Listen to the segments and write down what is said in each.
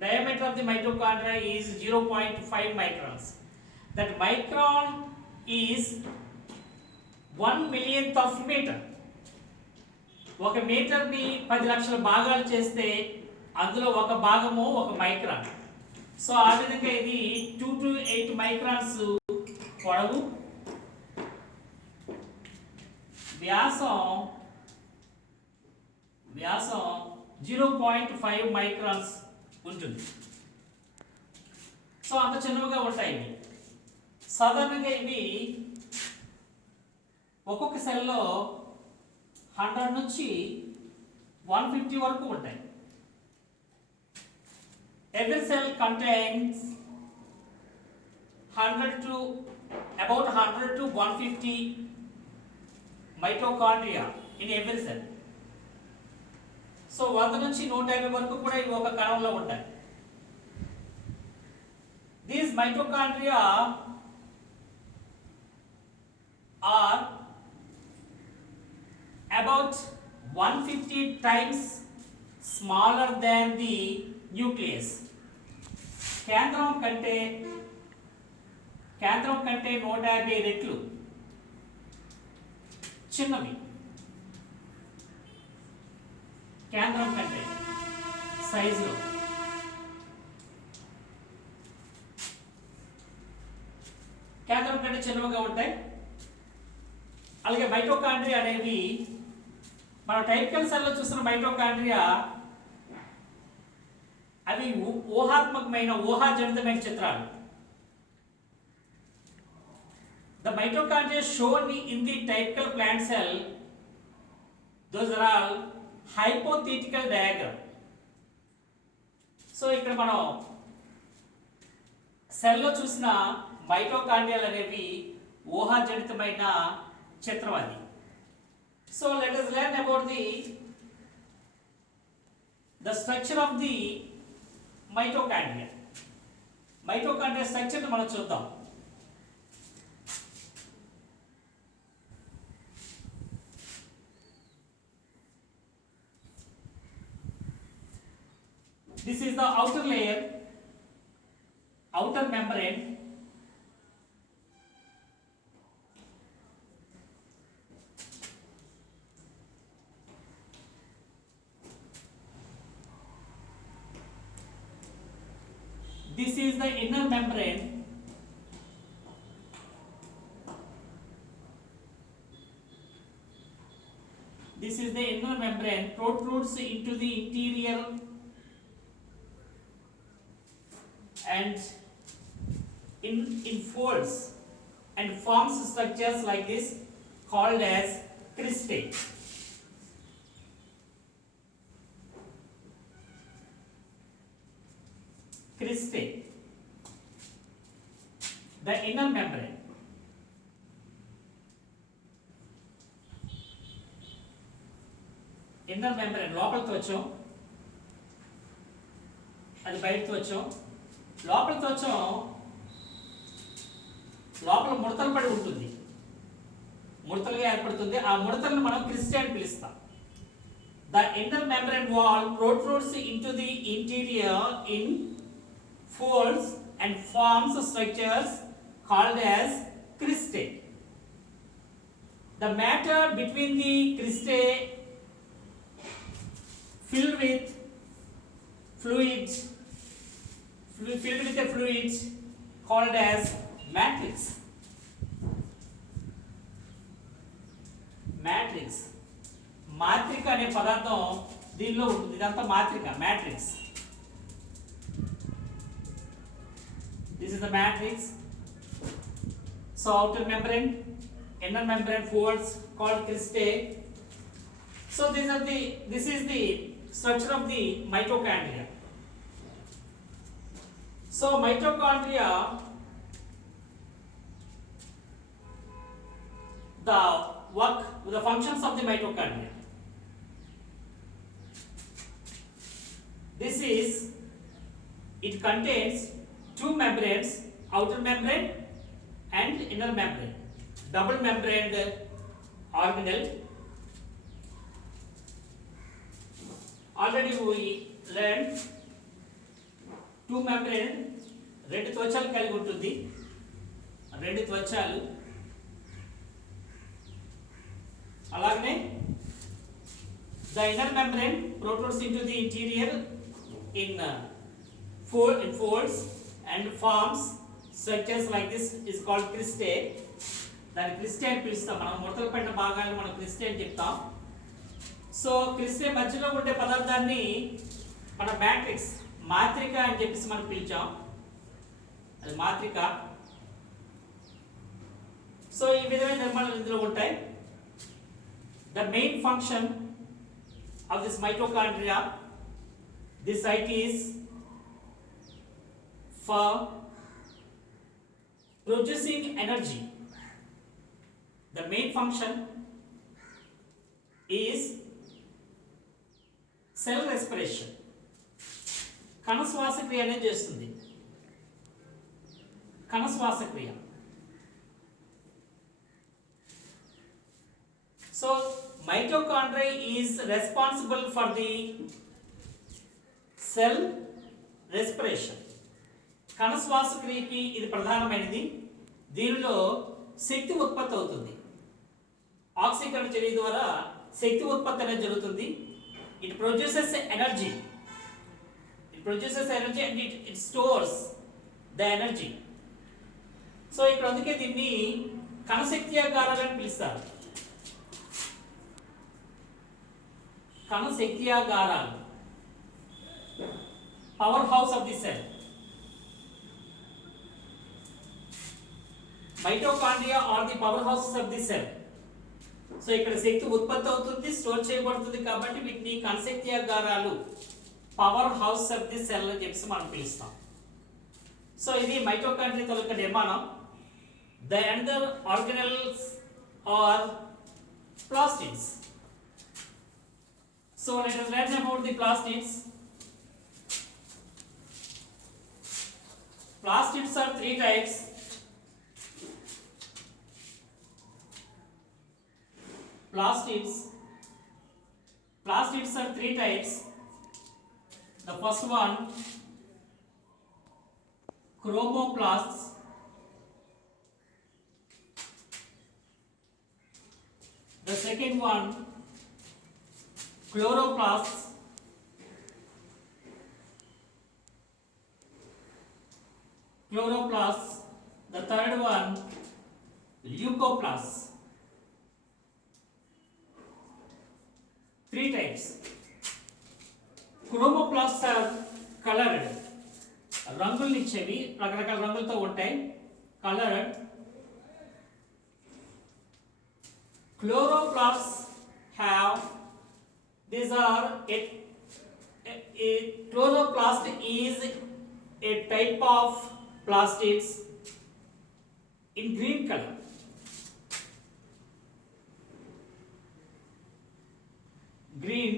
diameter of the mitochondria is 0.5 microns. That micron is 1 millionth of meter. ఒక మీటర్ని 10 లక్షల భాగాలు చేస్తే అందులో ఒక భాగము ఒక మైక్రాన్. సో ఆ విధంగా ఇది 2 to 8 మైక్రాన్స్ పొడవు, వ్యాసం 0.5 మైక్రాన్స్ ఉంటుంది. సో అంత చిన్నవిగా ఉంటాయి ఇవి. సాధారణంగా ఇవి ఒక్కొక్క సెల్లో 100 నుంచి 150 వరకు ఉంటాయి. Every cell contains 100 to 150 mitochondria in every cell. So 100 నుంచి 150 వరకు కూడా ఇవి ఒక కణంలో ఉంటాయి. These mitochondria are about 150 times smaller than the nucleus. కేంద్రం కంటే 150 రెట్లు చిన్నవి. కేంద్రం కంటే సైజులో కేంద్రం కంటే చిన్నవిగా ఉంటాయి. అలాగే మైటోకాండ్రియా అనేవి మన టైపికల్ సెల్లో చూస్తున్న మైటోకాండ్రియా అవి ఊహాజనితమైన చిత్రాలు. The mitochondria shown in the typical plant cell, those are all hypothetical diagram. So ఇక్కడ మనం సెల్లో చూసిన మైటోకాండ్రియాలు అనేవి ఊహాజనితమైన చిత్రం అది. So let us learn about the structure of the mitochondria. Mitochondria structure ని మనం చూద్దాం. This is the outer layer, outer membrane. This is the inner membrane. This is the inner membrane, protrudes into the interior and folds and forms structures like this called as cristae. Cristae, the inner membrane. Inner membrane లోపలికి వచ్చాం, అది బయటకు వచ్చాం. లోపలికి వచ్చాం, లోపల ముడతలు పడి ఉంటుంది, ముడతలుగా ఏర్పడుతుంది. ఆ ముడతలను మనం క్రిస్టే అని పిలుస్తాం. The inner membrane wall protrudes into the interior in folds and forms structures called as cristae. The matter between the cristae filled with a fluid called as matrix. మాత్రిక అనే పదార్థం దీనిలో ఉంటుంది. ఇదంతా మాత్రిక, matrix. This is the matrix. So outer membrane, inner membrane folds called cristae. So this is the structure of the mitochondria. So mitochondria, the functions of the mitochondria. It contains two membranes, outer membrane and inner membrane, double membraned organelle. Already we learned two membrane, రెండు త్వచాలు కలిగి ఉంటుంది, రెండు త్వచాలు. అలాగనే the inner membrane protrudes into the interior in folds and forms structures like this is called cristae. దాని క్రిస్టే అని పిలుస్తాం మనం. ముడతలు పడిన భాగాలను మనం క్రిస్టే అని చెప్తాం. సో క్రిస్టే మధ్యలో ఉండే పదార్థాన్ని మన మ్యాట్రిక్స్, మాత్రిక అని చెప్పేసి మనం పిలిచాం. అది మాత్రిక. సో ఈ విధమైన నిర్మాణాలు ఇందులో ఉంటాయి. The main function of this mitochondria, this site is for producing energy. The main function is cell respiration. కణ శ్వాసక్రియ అనేది చేస్తుంది. కణ శ్వాసక్రియ. So mitochondria is responsible for the cell respiration. కణ శ్వాసక్రియకి ఇది ప్రధానమైనది. దీనిలో శక్తి ఉత్పత్తి అవుతుంది. ఆక్సీకరణ చర్య ద్వారా శక్తి ఉత్పత్తి అనేది జరుగుతుంది. It produces energy. And it stores the energy. So ఇక్కడ అందుకే దీన్ని కణశక్తియాగారాలు అని పిలుస్తారు. కణశక్తియాగారాలు, power house of the cell. Mitochondria are the power house of the cell. So ఇక్కడ శక్తి ఉత్పత్తి అవుతుంది, స్టోర్ చేయబడుతుంది కాబట్టి వీటిని కణశక్తియాగారాలు, power house of the cell అని చెప్పి మనం పిలుస్తాం. సో ఇది మైటోకాండ్రియా తాలూకా నిర్మాణం. The another organelles are plastids. So let us learn about the plastids. Plastids are three types. Plastids are three types. The first one, chromoplasts. The second one, chloroplasts. The third one, leucoplasts. Three types. Chromoplasts are colored. రంగుల్ని ఇచ్చేవి, రకరకాల రంగులతో ఉంటాయి. Colored. Chloroplasts have, these are a chloroplast is a type of plastids in green color. Green.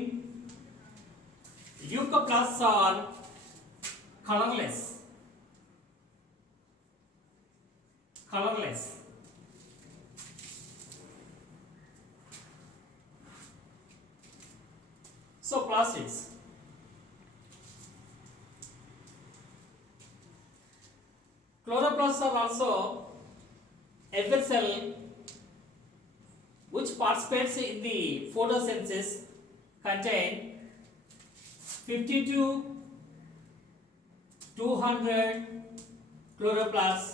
Leucoplasts are colorless. So plastids. Chloroplasts are also every cell which participates in the photosynthesis contain 50 to 200 chloroplasts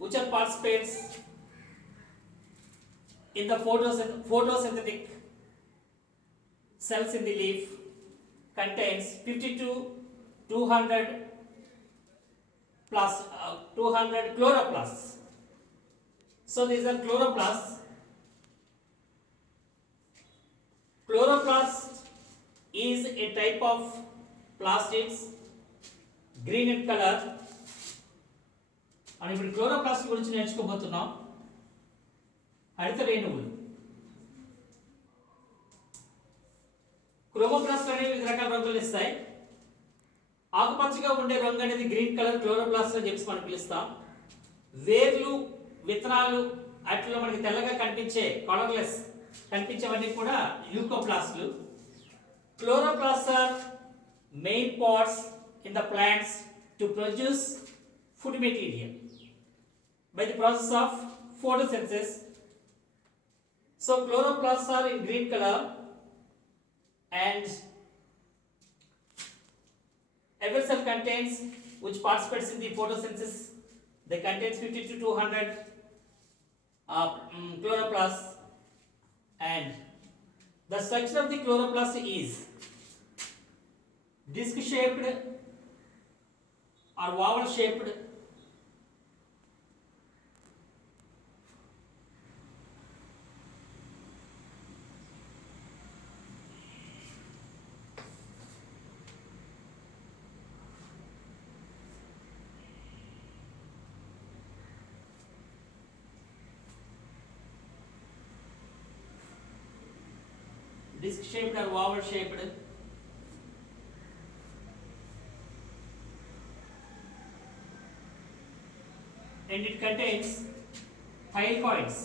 which are participates in the photosynthetic cells in the leaf contains 50 to 200 chloroplasts. So these are chloroplasts. Chloroplast is a type of plastids, green in color. And ఇప్పుడు క్లోరోప్లాస్ట్ గురించి నేర్చుకోబోతున్నాం. హరిత రేణువులు. క్రోమోప్లాస్ట్ అనేవి వివిధ రకాల రంగులు ఇస్తాయి. ఆకుపచ్చగా ఉండే రంగు అనేది గ్రీన్ కలర్ క్లోరోప్లాస్ట్ అని చెప్పి మనం పిలుస్తాం. వేర్లు, విత్తనాలు వాటిలో మనకి తెల్లగా కనిపించే కలర్లెస్ కనిపించేవన్నీ కూడా ల్యూకోప్లాస్ట్లు. Chloroplast are main parts in the plants to produce food material by the process of photosynthesis. So chloroplasts are in green color, and every cell contains, which participates in the photosynthesis, they contains 50 to 200 chloroplasts, and the structure of the chloroplast is disc shaped or oval shaped. Disc shaped or oval shaped, and it contains thylakoids.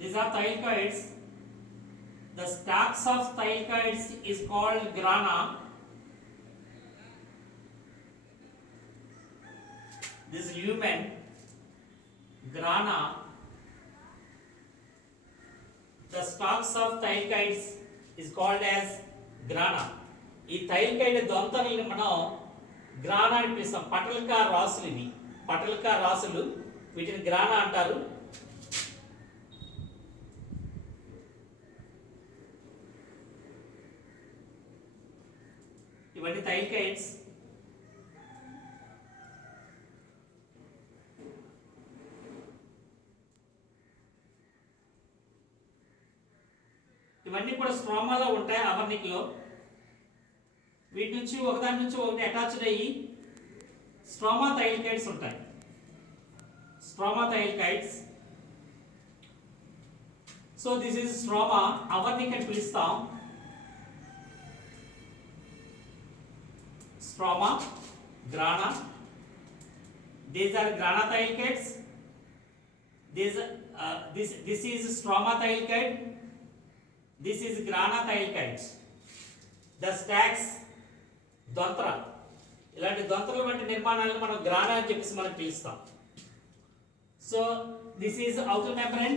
These are thylakoids. The stalks of thylakoids is called grana. This lumen, grana, the stalks of thylakoids is called as grana. ఈ థైల్కాయిడ్ దొంతరల్ని మనం గ్రానా అని పిలుస్తాం. పటల్కా రాసులు ఇవి, పటల్కా రాసులు, వీటిని గ్రానా అంటారు. ఇవన్నీ థైల్కాయిడ్స్. ఇవన్నీ కూడా స్ట్రోమాలో ఉంటాయి, అవర్నిక్లో. వీటి నుంచి ఒకదాని నుంచి ఒకటి అటాచ్డ్ అయ్యి స్ట్రోమా థైల్కాయిడ్స్ ఉంటాయి. Stroma thylakoids. So this is stroma, అవర్నిక్ అని పిలుస్తాం. Stroma, grana. These are grana thylakoids. This is stroma thylakoid. This is grana thylakoids. The stacks, దొంతర, ఇలాంటి దొంతరల వంటి నిర్మాణాలను మనం గ్రానా అని చెప్పేసి మనం పిలుస్తాం. So this is outer membrane,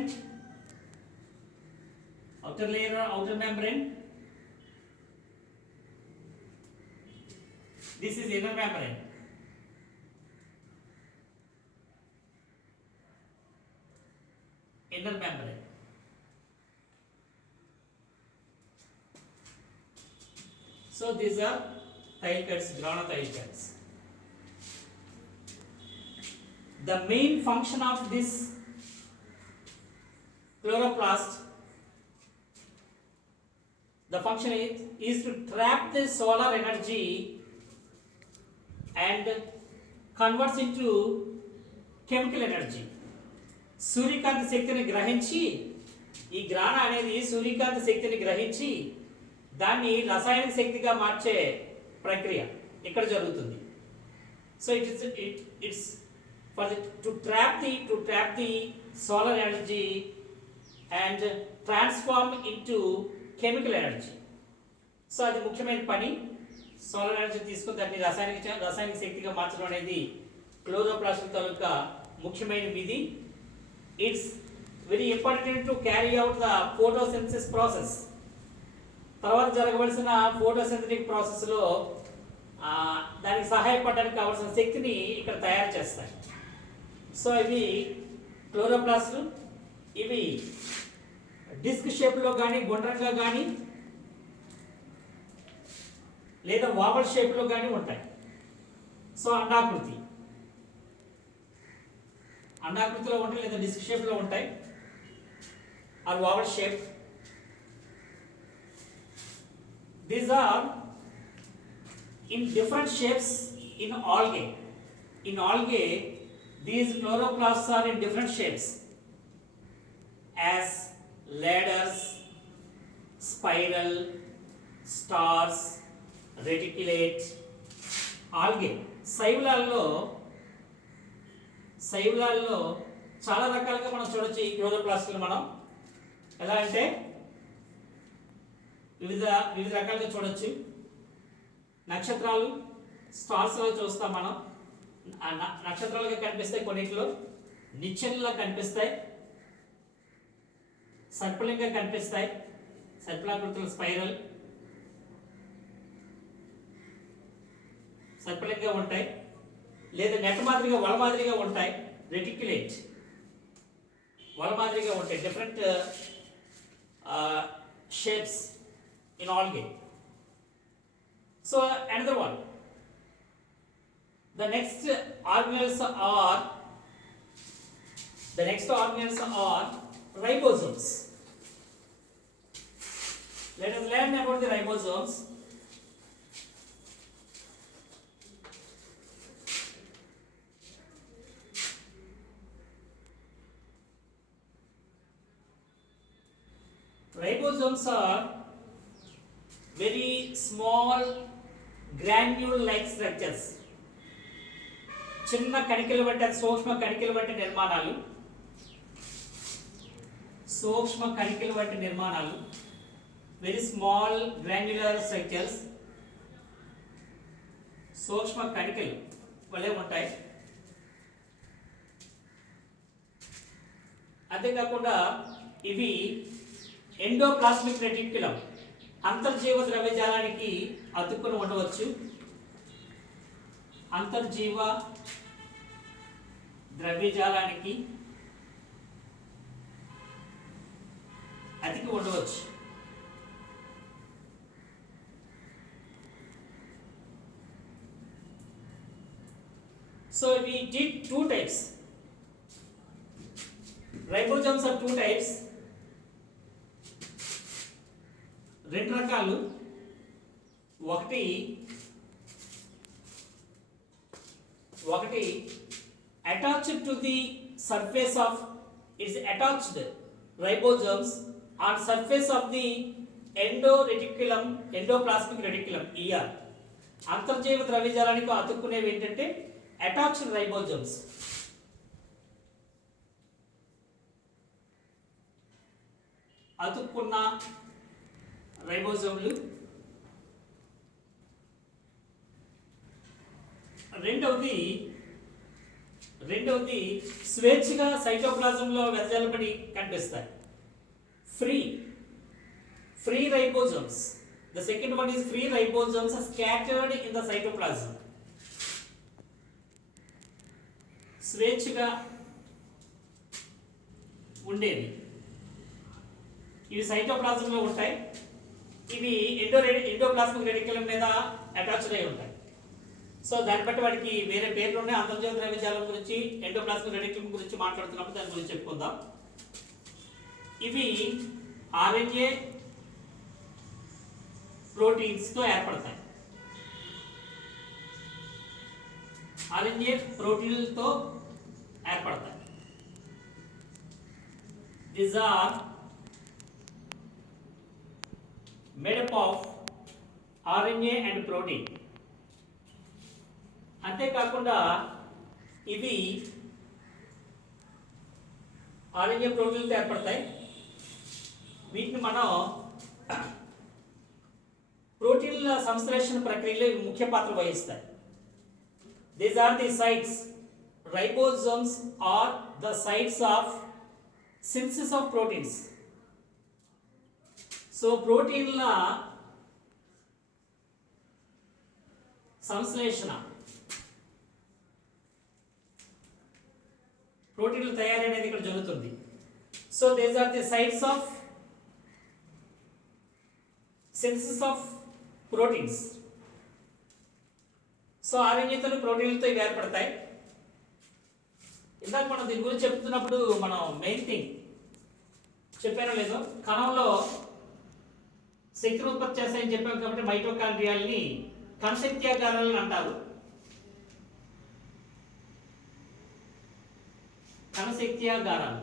outer layer or outer membrane. This is inner membrane. Inner membrane. So these are thylakoids, grana thylakoids. The main function of this chloroplast, the function is to trap the solar energy and converts into chemical energy. సూర్యకాంతి శక్తిని గ్రహించి, ఈ గ్రాన అనేది సూర్యకాంతి శక్తిని గ్రహించి దాన్ని రసాయనిక శక్తిగా మార్చే ప్రక్రియ ఇక్కడ జరుగుతుంది. So it's for to trap the solar energy and transform into chemical energy. So అది ముఖ్యమైన పని. సోలార్ ఎనర్జీ తీసుకుని దాన్ని రసాయనిక శక్తిగా మార్చడం అనేది క్లోరోప్లాస్ట్ తాలూకా ముఖ్యమైన విధి. It's very important to carry out the photosynthesis process. తర్వాత జరగవలసిన ఫోటోసింథటిక్ ప్రాసెస్లో దానికి సహాయపడడానికి కావాల్సిన శక్తిని ఇక్కడ తయారు చేస్తాయి. సో ఇవి క్లోరోప్లాస్ట్లు. ఇవి డిస్క్ షేప్లో కానీ, గుండ్రంగా కానీ, లేదా ఓవల్ షేప్లో కానీ ఉంటాయి. సో అండాకృతిలో ఉంటాయి, లేదా డిస్క్ షేప్లో ఉంటాయి, or oval shape. These are in different shapes in algae. In algae, these chloroplasts are in different shapes as ladders, spiral, stars, reticulate. Algae. శైవలాల్లో చాలా రకాలుగా మనం చూడొచ్చు ఈ క్లోరోప్లాస్ట్ని మనం. ఎలా అంటే వివిధ వివిధ రకాలుగా చూడొచ్చు. నక్షత్రాలు స్టార్స్ లో చూస్తాం మనం. నక్షత్రాలుగా కనిపిస్తాయి, కొన్నిట్లో నిచ్చెనలా కనిపిస్తాయి, సర్పిలంగా కనిపిస్తాయి, సర్పిలాకృతులు స్పైరల్ సర్పిలంగా ఉంటాయి, లేదా నెట్ మాదిరిగా వల మాదిరిగా ఉంటాయి, రెటిక్యులేట్ వల మాదిరిగా ఉంటాయి. Different shapes in algae. So another one, the next organelles are ribosomes. Let us learn about the ribosomes. Ribosomes are very small granule-like structures. చిన్న కణికలు వంటి సూక్ష్మ కణికలు వంటి నిర్మాణాలు, వెరీ స్మాల్ గ్రాన్యులర్ స్ట్రక్చర్స్, సూక్ష్మ కణికలు వలె ఉంటాయి. అంతేకాకుండా ఇవి ఎండోప్లాస్మిక్ రెటిక్యులం అంతర్జీవ ద్రవ్యజాలానికి అతుక్కుని ఉండవచ్చు. అంతర్జీవ ద్రవ్యజాలానికి అతికి ఉండవచ్చు. So we did two types. Ribosomes are two types. రెండు రకాలు. ఒకటి attached to the surface of, it is attached ribosomes on surface of the endoplasmic reticulum ER. అంతర్జీవ ద్రవ్యజాలానికి అతుక్కునేవి ఏంటంటే అటాచ్డ్ రైబోజోమ్స్. అతుక్కున్న రైబోజోమ్లు. రెండవది స్వేచ్ఛగా సైటోప్లాజంలో వెదజల్లబడి కనిపిస్తాయి. Free ribosomes. The second one is free ribosomes are scattered in the cytoplasm. స్వేచ్ఛగా ఉండేవి ఇవి సైటోప్లాజంలో ఉంటాయి. ఇవి ఎండోప్లాస్మిక్ రెటిక్యులం మీద అటాచ్డ్ అయి ఉంటాయి. సో దాన్ని బట్టి వాటికి వేరే పేర్లు ఉన్నాయి. అంతర్జీవ ద్రవ్యజాలం గురించి, ఎండోప్లాస్మిక్ రెటిక్యులం గురించి మాట్లాడుతున్నప్పుడు దాని గురించి చెప్పుకుందాం. ఇవి ఆర్ఎన్ఏ ప్రోటీన్స్తో ఏర్పడతాయి. ఆర్ఎన్ఏ ప్రోటీన్లతో ఏర్పడతాయి. These are made up of RNA and protein. అంతేకాకుండా ఇవి ఆర్ఎన్ఏ ప్రోటీన్లతో ఏర్పడతాయి. వీటిని మనం ప్రోటీన్ల సంశ్లేషణ ప్రక్రియలో ఇవి ముఖ్య పాత్ర వహిస్తాయి. These are the sites. Ribosomes are the sites of synthesis of proteins. So ప్రోటీన్ల సంశ్లేషణ, ప్రోటీన్ల తయారీ అనేది ఇక్కడ జరుగుతుంది. So these are the sites of synthesis of proteins. So ఆర్ఎన్ఏతో ప్రోటీన్లతో ఇవి ఏర్పడతాయి. ఇందాక మనం దీని గురించి చెప్తున్నప్పుడు మనం మెయిన్ థింగ్ చెప్పానో లేదో, కణంలో శక్తిని ఉత్పత్తి చేస్తాయని చెప్పాం కాబట్టి మైటోకాండ్రియాల్ని కణశక్త్యాగారాలను అంటారు. కణశక్త్యాగారాలు,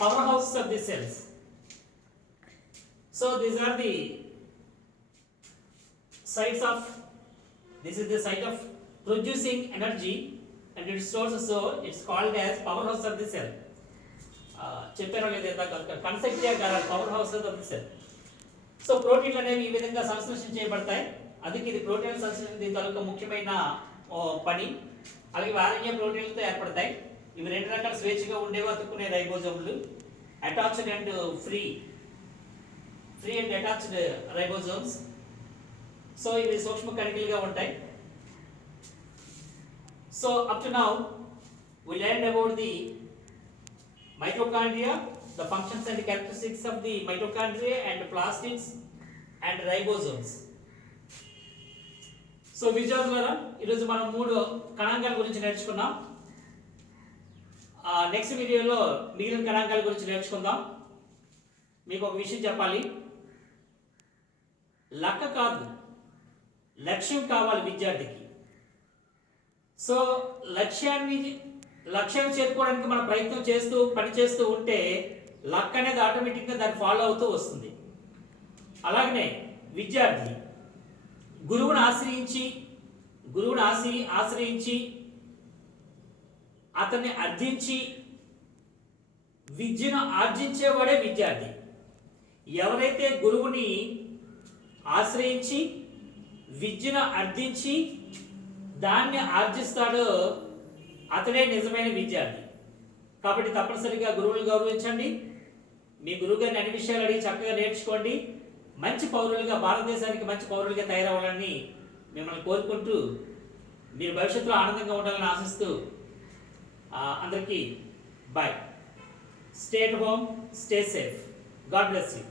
power house of the cells. So these are the sites of, this is the site of producing energy and it stores, so it's called as powerhouse of the cell. చెప్పారో లేదా consecutive power house of the cell. So ప్రోటీన్లు అనేవి ఈ విధంగా సంశ్లేషణ చేయబడతాయి. అందుకే ఇది ప్రోటీన్ సంశ్లేషణ దీని తాలూకా ముఖ్యమైన పని. అలాగే ఆర్ఎన్ఏ ప్రోటీన్లతో ఏర్పడతాయి. ఇవి రెండు రకాల స్వేచ్ఛగా ఉండేవి అతుక్కునే రైబోజోమ్లు, attached and free and attached ribosomes. So ఇవి సూక్ష్మ కణికలుగా ఉంటాయి. So up to now we learned about the mitochondria, the functions and characteristics of the mitochondria and plastids and ribosomes. So విద్యార్థులారా, ఈరోజు మనం 3 కణాంగాల గురించి నేర్చుకున్నాం. నెక్స్ట్ వీడియోలో మిగిలిన కణాంగాల గురించి నేర్చుకుందాం. మీకు ఒక విషయం చెప్పాలి, లక్క కాదు, లక్ష్యం కావాలి విద్యార్థికి. సో లక్ష్యం చేరుకోవడానికి మనం ప్రయత్నం చేస్తూ పని చేస్తూ ఉంటే లక్ అనేది ఆటోమేటిక్గా దాన్ని ఫాలో అవుతూ వస్తుంది. అలాగనే విద్యార్థి గురువుని ఆశ్రయించి అతన్ని అర్థించి విద్యను ఆర్జించేవాడే విద్యార్థి. ఎవరైతే గురువుని ఆశ్రయించి విద్యను అర్థించి దాన్ని ఆర్జిస్తాడో అతడే నిజమైన విద్యార్థి. కాబట్టి తప్పనిసరిగా గురువుని గౌరవించండి. మీ గురువు గారిని అన్ని విషయాలు అడిగి చక్కగా నేర్చుకోండి. మంచి పౌరులుగా, భారతదేశానికి మంచి పౌరులుగా తయారవ్వాలని మిమ్మల్ని కోరుకుంటూ, మీరు భవిష్యత్తులో ఆనందంగా ఉండాలని ఆశిస్తూ అందరికీ bye. Stay at home, stay safe. God bless you.